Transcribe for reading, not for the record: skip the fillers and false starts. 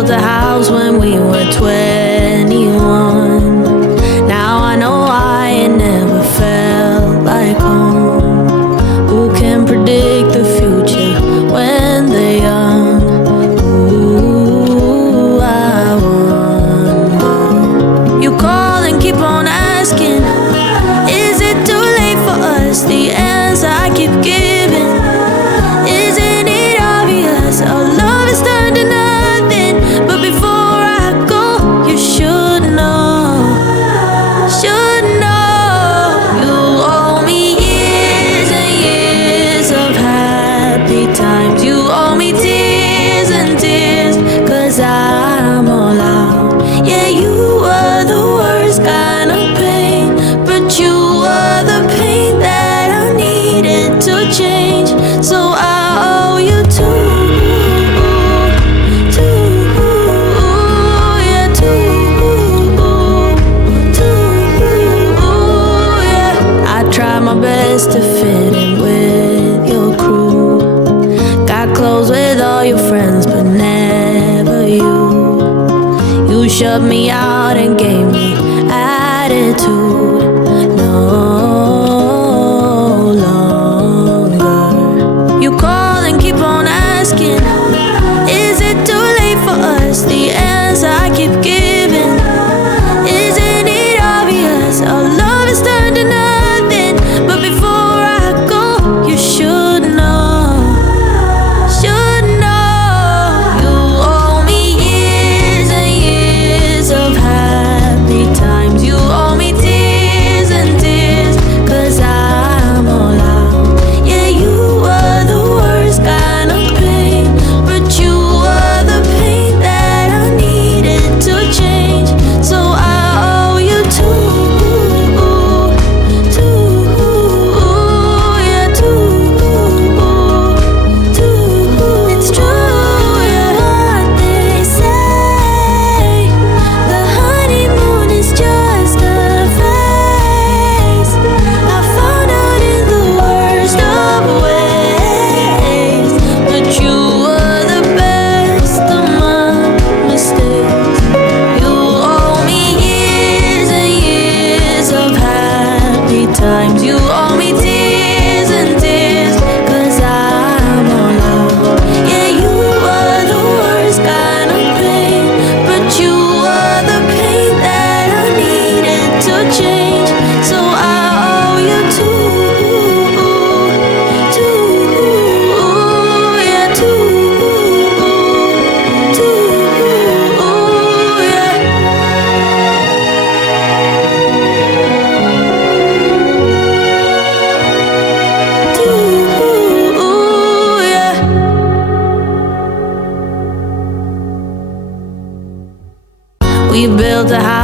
built a house when we were 21. Now I know why it never felt like home. Who can predict the future when they're young? Ooh, I wonder. You call and keep on asking, is it too late for us? The answer I keep giving, isn't it obvious? Our love is turned to nothing. But before I go, you should know, should know. You owe me years and years of happy times. You owe me tears and tears, 'cause I'm all out. Yeah, you were the worst kind of pain, but you were the pain that I needed to change. So I owe you too. My best to fit in with your crew. Got close with all your friends, but never you. You shut me out and gave me attitude. No longer. You call and keep on asking, is it too late for us? The answer I keep giving, isn't it obvious? Our love is turned to nothing. But before I go, you should know, should know. You owe me years and years of happy times. You owe me tears and tears, 'cause I'm all out. Yeah, you were the worst kind of pain, but you were the pain that I needed to change. So I owe you too. Times you owe me tears and tears, 'cause I'm all out. Yeah, you were the worst kind of pain, but you were the pain that I needed to change. So I owe you too, yeah, We built a house